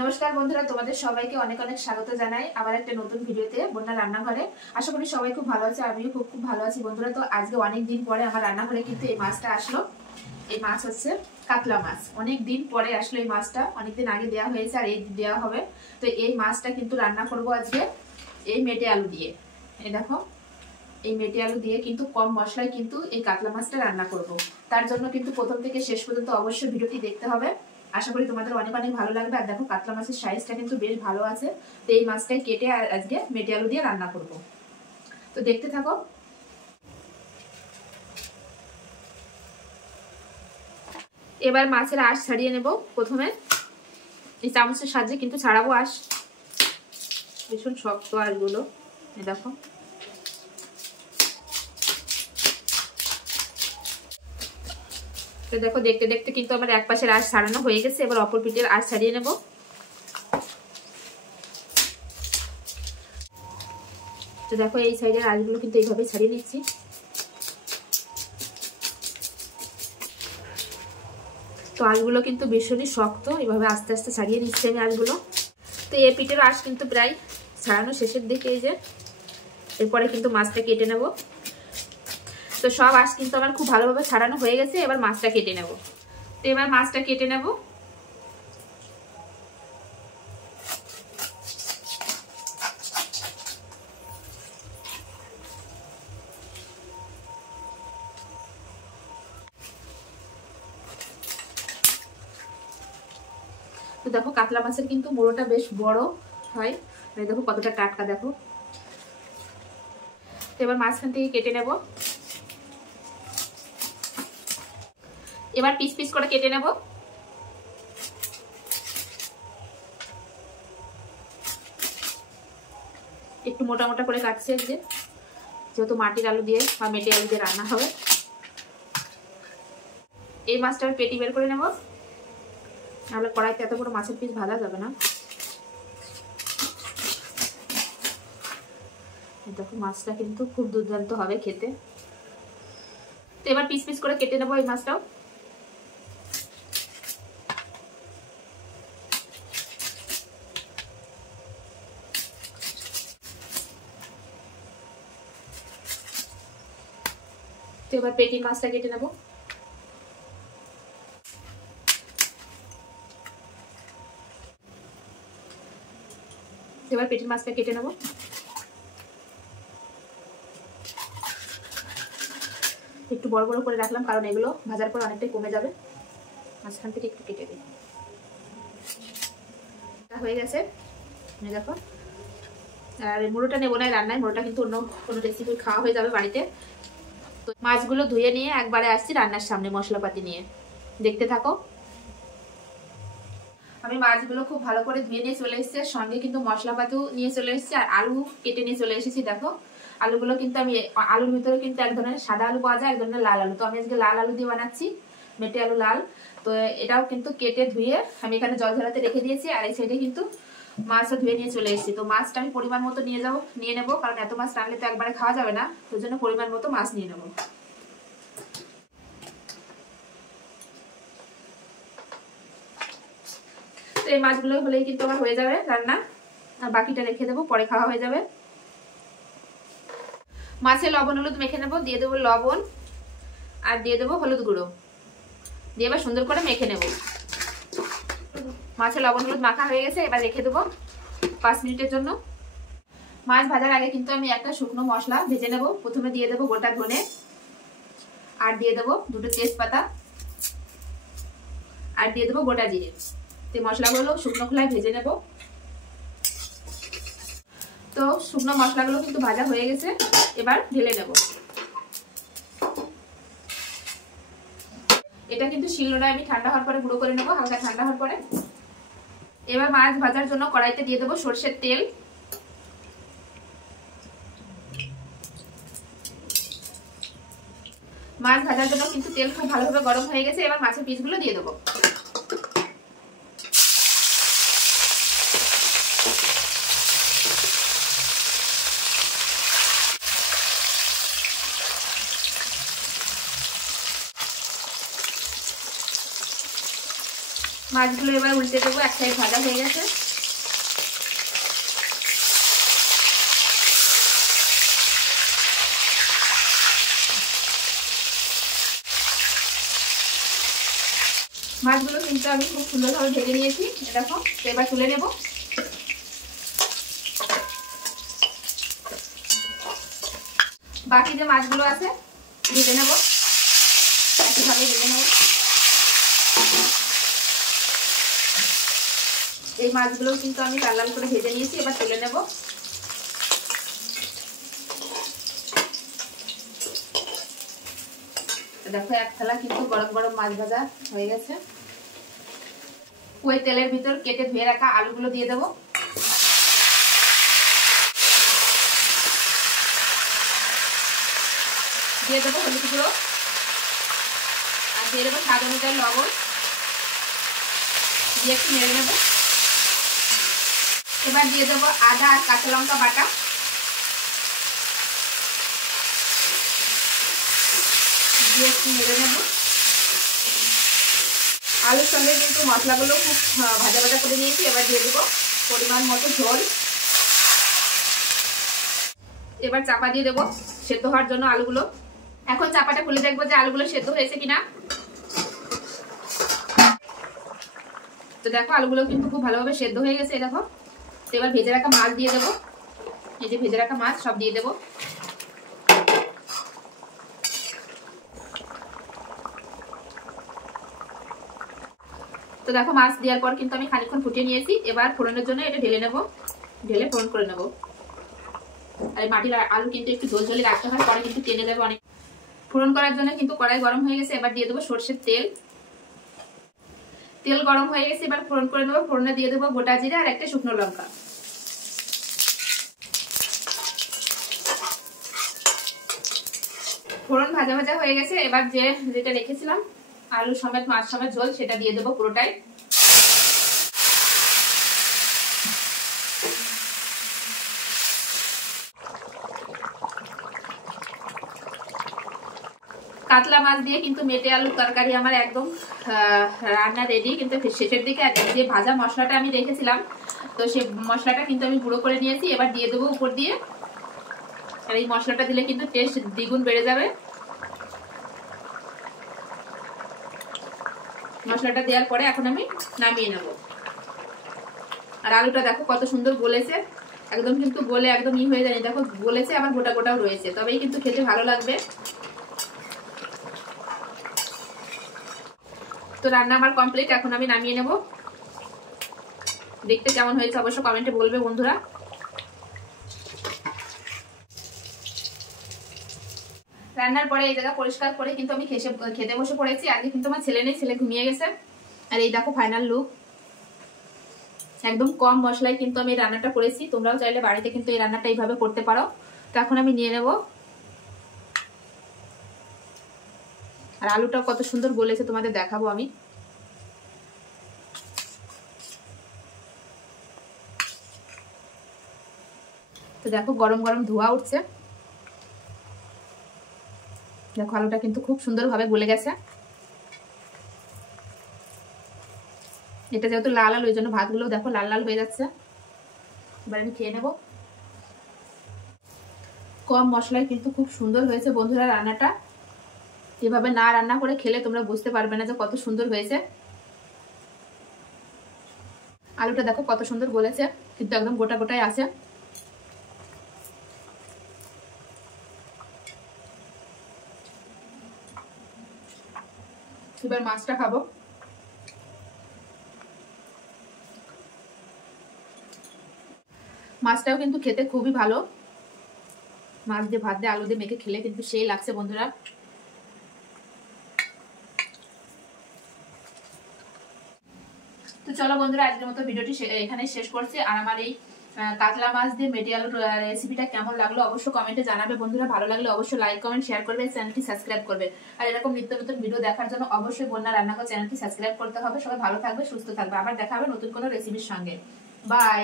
নমস্কার বন্ধুরা, তোমাদের সবাইকে অনেক অনেক স্বাগত জানাই আবার একটা নতুন ভিডিওতে বন্যা রান্নাঘরে। আশা করি সবাই খুব ভালো আছে, আমিও খুব ভালো আছি বন্ধুরা। তো আজকে অনেক দিন পরে আমার রান্নাঘরে কিন্তু এই মাছটা আসলো। এই মাছ হচ্ছে কাতলা মাছ। অনেক দিন পরে আসলো এই মাছটা, অনেকদিন আগে দেওয়া হয়েছে আর এই দেওয়া হবে। তো এই মাছটা কিন্তু রান্না করব আজকে এই মেটে আলু দিয়ে। এই দেখো, এই মেটে আলু দিয়ে কিন্তু কম মশলায় কিন্তু এই কাতলা মাছটা রান্না করব। তার জন্য কিন্তু প্রথম থেকে শেষ পর্যন্ত অবশ্যই ভিডিওটি দেখতে হবে। আশা করি তোমাদের অনেক অনেক ভালো লাগবে। আর দেখো, কাতলা মাছের সাইজটা কিন্তু বেশ ভালো আছে। তো এই মাছটাই কেটে আজকে মেটে আলু দিয়ে রান্না করব। তো দেখতে থাকো। এবার মাছের আঁশ ছাড়িয়ে নেব। প্রথমে এই চামচের সাহায্যে কিন্তু ছাড়াবো আঁশ। ভীষণ শক্ত আঁশগুলো, দেখো। তো দেখো, দেখতে দেখতে কিন্তু আমার এক পাশের আঁশ ছাড়ানো হয়ে গেছে। এবার অপর পিঠের আঁশ ছাড়িয়ে নেব। তো দেখো, এই সাইডের আঁশগুলো কিন্তু এইভাবে ছাড়িয়ে নিচ্ছি। তো আঁশগুলো কিন্তু ভীষণই শক্ত, এইভাবে আস্তে আস্তে ছাড়িয়ে নিচ্ছি আমি আঁশগুলো। তো এই পিঠের আঁশ কিন্তু প্রায় ছাড়ানো শেষের দিকে। এই যে, এরপরে কিন্তু মাছটা কেটে নেব। তো সব আঁশ কিন্তু আমার খুব ভালোভাবে ছাড়ানো হয়ে গেছে। এবার মাছটা কেটে নেব। তো এবার মাছটা কেটে নেব। তো দেখো, কাতলা মাছের কিন্তু মুড়োটা বেশ বড় হয়। দেখো কতটা টাটকা, দেখো। তো এবার মাঝখান থেকে কেটে নেব। এবার পিস পিস করে কেটে নেব। একটু মোটা মোটা করে কাটছে, যেহেতু মাটির আলু দিয়ে বা মেটে আলু দিয়ে রান্না হবে। এই মাছটা আমি পেটি বের করে নেব, নাহলে কড়াইতে এত বড় মাছের পিস ভাজা যাবে না। দেখো, মাছটা কিন্তু খুব দুর্দান্ত হবে খেতে। তো এবার পিস পিস করে কেটে নেবো এই মাছটাও। তো এবার পেটি মাছটা কেটে নেব। এবার পেটির মাছটা কেটে নেব। একটু বড় বড় করে রাখলাম, কারণ এগুলো ভাজার পর অনেকটাই কমে যাবে। মাঝখান থেকে একটু কেটে দিই। হয়ে গেছে, দেখো। আর মুড়োটা নেবো না রান্নায়, মুড়োটা কিন্তু অন্য কোনো রেসিপি খাওয়া হয়ে যাবে বাড়িতে। তো মাছগুলো ধুয়ে নিয়ে একবারে আসছি রান্নার সামনে মশলাপাতি নিয়ে। দেখতে থাকো। আমি মাছগুলো খুব ভালো করে ধুয়ে নিয়ে চলে এসেছি, সঙ্গে কিন্তু মশলাপাতিও নিয়ে চলে এসেছি, আর আলু কেটে নিয়ে চলে এসেছি। দেখো, আলুগুলো কিন্তু আমি, আলুর ভিতরে কিন্তু এক ধরনের সাদা আলু পাওয়া যায়, এক ধরনের লাল আলু। তো আমি আজকে লাল আলু দিয়ে বানাচ্ছি, মেটে আলু লাল। তো এটাও কিন্তু কেটে ধুয়ে আমি এখানে জল ঝরাতে রেখে দিয়েছি। আর এই সাইডে কিন্তু মাছও ধুয়ে নিয়ে চলে এসেছি। তো মাছটা আমি পরিমাণ মতো নিয়ে নেবো, কারণ এত মাছ রান্নলে তো একবারে খাওয়া যাবে না। ওই জন্য পরিমাণ মতো মাছ নিয়ে নেবো। তো এই মাছগুলো হলেই কিন্তু আমার হয়ে যাবে রান্না, আর বাকিটা রেখে দেবো, পরে খাওয়া হয়ে যাবে। মাছে লবণ হলুদ মেখে নেবো। দিয়ে দেবো লবণ আর দিয়ে দেবো হলুদ গুঁড়ো, দিয়ে এবার সুন্দর করে মেখে নেব। মাছে লবণ হলুদ মাখা হয়ে গেছে, এবার রেখে দেবো 5 মিনিটের জন্য। মাছ ভাজার আগে কিন্তু আমি একটা শুকনো মশলা ভেজে নেব। প্রথমে দিয়ে দেবো গোটা ধনে, আর দিয়ে দেবো 2টো তেজপাতা, আর দিয়ে দেবো গোটা জিরে। তো মশলাগুলো শুকনো খোলায় ভেজে নেব। তো শুকনো মশলাগুলো কিন্তু ভাজা হয়ে গেছে, এবার ঢেলে নেব। এটা কিন্তু শিলনোড়ায় আমি ঠান্ডা হওয়ার পরে গুঁড়ো করে নেবো, হালকা ঠান্ডা হওয়ার পরে। এবার মাছ ভাজার জন্য কড়াইতে দিয়ে দেবো সরষের তেল। মাছ ভাজার জন্য কিন্তু তেল খুব ভালোভাবে গরম হয়ে গেছে। এবার মাছের পিসগুলো দিয়ে দেবো। মাছগুলো এবার উল্টে দেবো, এক সাইড ভাজা হয়ে গেছে। মাছগুলো কিন্তু আমি খুব সুন্দরভাবে ভেজে নিয়েছি, দেখো। এবার তুলে নেব। বাকি যে মাছগুলো আছে ভেজে নেব, একইভাবে ভেজে নেব। এই মাছগুলো কিন্তু আমি লাল লাল করে ভেজে নিয়েছি, এবার তুলে নেব। দেখো এক থালা কিন্তু গরম গরম মাছ ভাজা হয়ে গেছে। ওই তেলের ভিতর কেটে ধুয়ে রাখা আলুগুলো দিয়ে দেবো। দিয়ে দেবো হলুদ গুঁড়ো, আর দিয়ে দেবো স্বাদ অনুযায়ী লবণ, দিয়ে একটু নেড়ে নেব। এবার দিয়ে দেবো আদা আর কাঁচা লঙ্কা বাটা, দিয়ে একটু নেড়ে নেব। আলুর সঙ্গে কিন্তু মশলাগুলো খুব ভাজা ভাজা করে নিয়েছি। এবার দিয়ে দেবো পরিমাণ মতো ঝোল। এবার চাপা দিয়ে দেবো সেদ্ধ হওয়ার জন্য আলুগুলো। এখন চাপাটা খুলে দেখবো যে আলুগুলো সেদ্ধ হয়েছে কিনা। তো দেখো আলুগুলো কিন্তু খুব ভালোভাবে সেদ্ধ হয়ে গেছে, দেখো। এবার ভেজে রাখা মাছ দিয়ে দেবো, এই যে ভেজে রাখা মাছ সব দিয়ে দেবো। তো দেখো মাছ দেওয়ার পর কিন্তু আমি খানিকক্ষণ ফুটিয়ে নিয়েছি। এবার ফোড়নের জন্য এটা ঢেলে নেব, ঢেলে ফোড়ন করে নেব। আর এই মাটির আলু কিন্তু একটু ঝোল ঝোলে রাখতে হয়, পরে কিন্তু টেনে দেবে অনেক। ফোড়ন করার জন্য কিন্তু কড়াই গরম হয়ে গেছে, এবার দিয়ে দেবো সরষের তেল। তেল গরম হয়ে গেছে, এবার ফোড়ন করে নেবো। ফোড়নে দিয়ে দেবো গোটা জিরা আর একটা শুকনো লঙ্কা। ফোড়ন ভাজা ভাজা হয়ে গেছে, এবার যেটা রেখেছিলাম আলু সমেত মাছ সমেত ঝোল সেটা দিয়ে দেবো পুরোটাই। কাতলা মাছ দিয়ে কিন্তু মেটে আলুর তরকারি আমার একদম রান্না রেডি। কিন্তু শেষের দিকে যে ভাজা মশলাটা আমি রেখেছিলাম, তো সেই মশলাটা কিন্তু আমি গুঁড়ো করে নিয়েছি। এবার দিয়ে দেবো উপর দিয়ে। আর এই মশলাটা দিলে কিন্তু টেস্ট দ্বিগুণ বেড়ে যাবে। মশলাটা দেওয়ার পরে এখন আমি নামিয়ে নেব। আর আলুটা দেখো কত সুন্দর গলেছে, একদম কিন্তু গলে একদম হয়ে যায়নি, দেখো গলেছে, আবার গোটা গোটাও রয়েছে, তবেই কিন্তু খেতে ভালো লাগবে। তো রান্না আমার কমপ্লিট, এখন আমি নামিয়ে নেব। দেখতে কেমন হয়েছে অবশ্য কমেন্টে বলবে বন্ধুরা। রান্নার পরে এই জায়গা পরিষ্কার করে কিন্তু আমি খেতে বসে পড়েছি। আজকে কিন্তু আমার ছেলে নেই, ছেলে ঘুমিয়ে গেছে। আর এই দেখো ফাইনাল লুক, একদম কম মশলায় কিন্তু আমি রান্নাটা করেছি। তোমরাও চাইলে বাড়িতে কিন্তু এই রান্নাটা এইভাবে করতে পারো। তো এখন আমি নিয়ে নেব। আর আলুটাও কত সুন্দর গলেছে তোমাদের দেখাবো আমি। তো দেখো গরম গরম ধোঁয়া উঠছে, দেখো আলুটা কিন্তু খুব সুন্দরভাবে গলে গেছে। এটা যেহেতু লাল আলু, ওই জন্য ভাতগুলো দেখো লাল লাল হয়ে যাচ্ছে। এবার আমি খেয়ে নেব। কম মশলায় কিন্তু খুব সুন্দর হয়েছে বন্ধুরা রান্নাটা। এভাবে না রান্না করে খেলে তোমরা বুঝতে পারবে না যে কত সুন্দর হয়েছে। আলুটা দেখো কত সুন্দর গলেছে, কিন্তু একদম গোটা গোটাই আছে। এবার মাছটা খাবো। মাছটাও কিন্তু খেতে খুবই ভালো। মাছ দিয়ে ভাত দিয়ে আলু দিয়ে মেখে খেলে কিন্তু সেই লাগছে বন্ধুরা। তো চলো বন্ধুরা আজকের মতো ভিডিওটি এখানে শেষ করছি। আর আমার এই কাতলা মাছ দিয়ে মেটে আলুর রেসিপিটা কেমন লাগলো অবশ্যই কমেন্টে জানাবে বন্ধুরা। ভালো লাগলে অবশ্যই লাইক কমেন্ট শেয়ার করবে, চ্যানেলটি সাবস্ক্রাইব করবে। আর এরকম নিত্য নতুন ভিডিও দেখার জন্য অবশ্যই বন্যা রান্নাঘর চ্যানেলটি সাবস্ক্রাইব করতে হবে। সবাই ভালো থাকবে, সুস্থ থাকবে। আবার দেখা হবে নতুন কোনো রেসিপির সঙ্গে। বাই।